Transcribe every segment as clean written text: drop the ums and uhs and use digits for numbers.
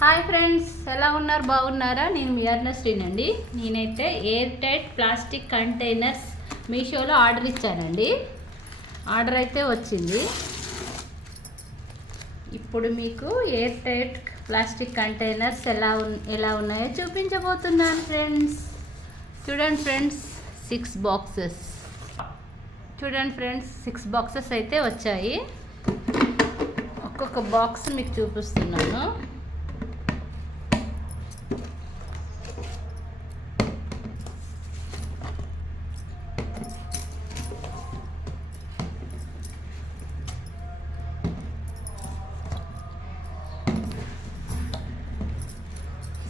Hi friends, ఎలా ఉన్నారు? బాగున్నారా? నేను మీ అర్ణశ్రీనండి. నేనైతే ఎయిర్ టైట్ ప్లాస్టిక్ కంటైనర్స్ మీషోలో ఆర్డర్ ఇచ్చానండి. ఆర్డర్ అయితే వచ్చింది. ఇప్పుడు మీకు ఎయిర్ టైట్ ప్లాస్టిక్ కంటైనర్స్ ఎలా ఉన్నాయో చూపించబోతున్నాను ఫ్రెండ్స్. చూడండి ఫ్రెండ్స్, 6 బాక్సెస్. చూడండి ఫ్రెండ్స్, 6 బాక్సెస్ అయితే వచ్చాయి. ఒక్కొక్క బాక్స్ మీకు చూపిస్తున్నాను.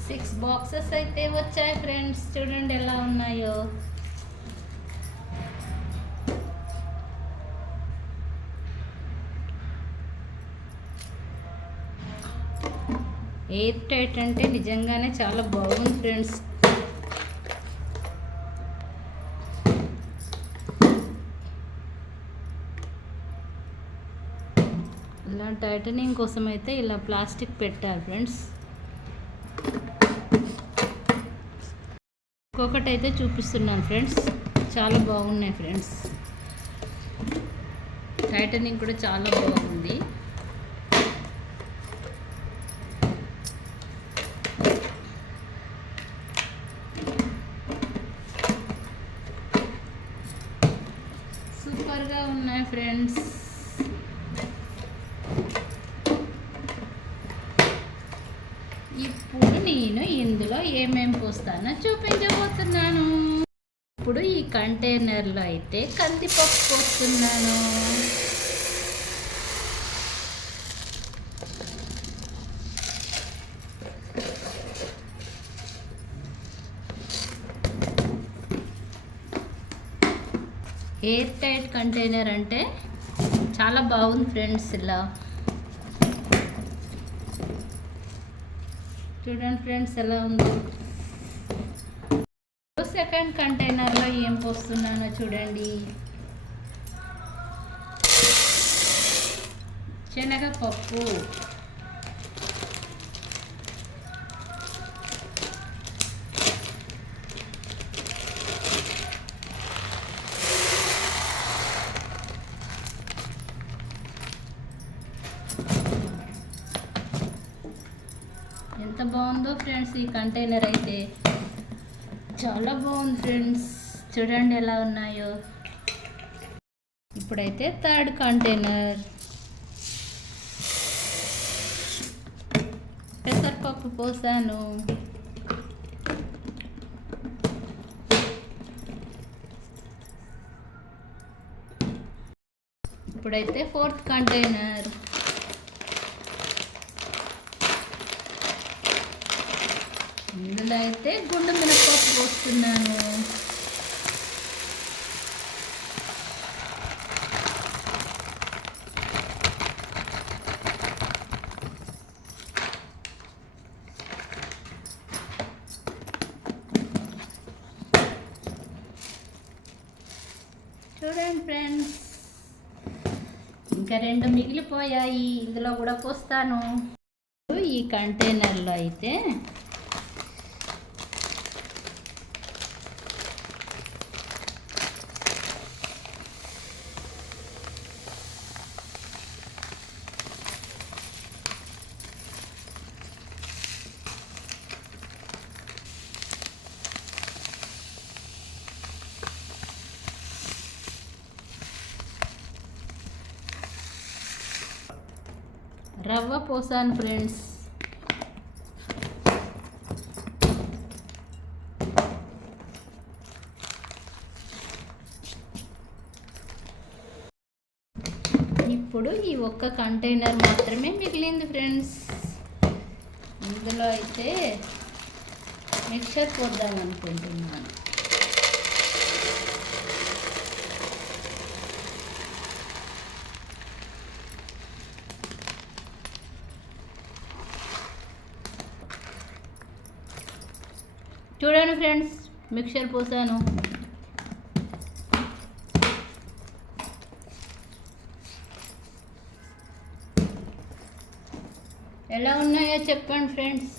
సిక్స్ బాక్సెస్ అయితే వచ్చాయి ఫ్రెండ్స్. చూడండి ఎలా ఉన్నాయో. ఎయిర్ టైట్ అంటే నిజంగానే చాలా బాగుంది ఫ్రెండ్స్. ఇలా టైటనింగ్ కోసం అయితే ఇలా ప్లాస్టిక్ పెట్టారు ఫ్రెండ్స్. ఒక్కొక్కటి అయితే చూపిస్తున్నాను ఫ్రెండ్స్. చాలా బాగున్నాయి ఫ్రెండ్స్. టైటనింగ్ కూడా చాలా బాగుంది. సూపర్గా ఉన్నాయి ఫ్రెండ్స్. ఇప్పుడు నేను ఇందులో ఏమేమి పోస్తానో చూపించబోతున్నాను. ఇప్పుడు ఈ కంటైనర్లో అయితే కందిపప్పు పోస్తున్నాను. ఎయిర్ టైట్ కంటైనర్ అంటే చాలా బాగుంది ఫ్రెండ్స్. ఇలా చూడండి ఫ్రెండ్స్ ఎలా ఉందో. సెకండ్ కంటైనర్లో ఏం పోస్తున్నానో చూడండి. శనగపప్పు, ఎంత బాగుందో ఫ్రెండ్స్. ఈ కంటైనర్ అయితే చాలా బాగుంది ఫ్రెండ్స్. చూడండి ఎలా ఉన్నాయో. ఇప్పుడైతే థర్డ్ కంటైనర్. పెసరపప్పు పోసాను. ఇప్పుడైతే ఫోర్త్ కంటైనర్. ఇందులో అయితే గుండు మినపప్పు పోస్తున్నాను. చూడండి ఫ్రెండ్స్, ఇంకా 2 మిగిలిపోయాయి. ఇందులో కూడా పోస్తాను. ఈ కంటైనర్లో అయితే రవ్వ పోసాను ఫ్రెండ్స్. ఇప్పుడు ఈ ఒక్క కంటైనర్ మాత్రమే మిగిలింది ఫ్రెండ్స్. ఇందులో అయితే మిక్చర్ పోద్దాం అనుకుంటున్నాను. చూడండి ఫ్రెండ్స్, మిక్చర్ పోసాను. ఎలా ఉన్నాయో చెప్పండి ఫ్రెండ్స్.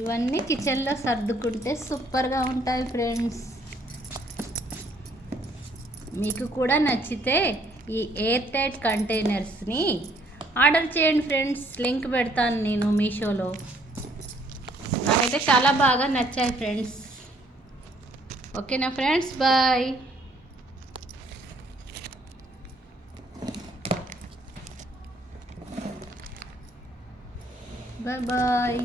ఇవన్నీ కిచెన్లో సర్దుకుంటే సూపర్గా ఉంటాయి ఫ్రెండ్స్. మీకు కూడా నచ్చితే ఈ ఎయిర్ టైట్ కంటైనర్స్ని ఆర్డర్ చేయండి ఫ్రెండ్స్. లింక్ పెడతాను నేను మీషోలో. నాకైతే చాలా బాగా నచ్చాయి ఫ్రెండ్స్. ఓకేనా ఫ్రెండ్స్, బాయ్. Bye bye.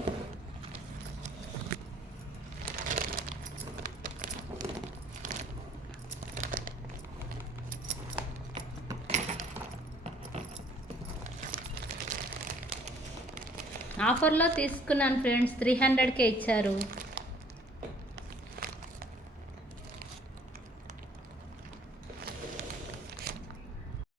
ఆఫర్లో తీసుకున్నాను ఫ్రెండ్స్, 300కే ఇచ్చారు.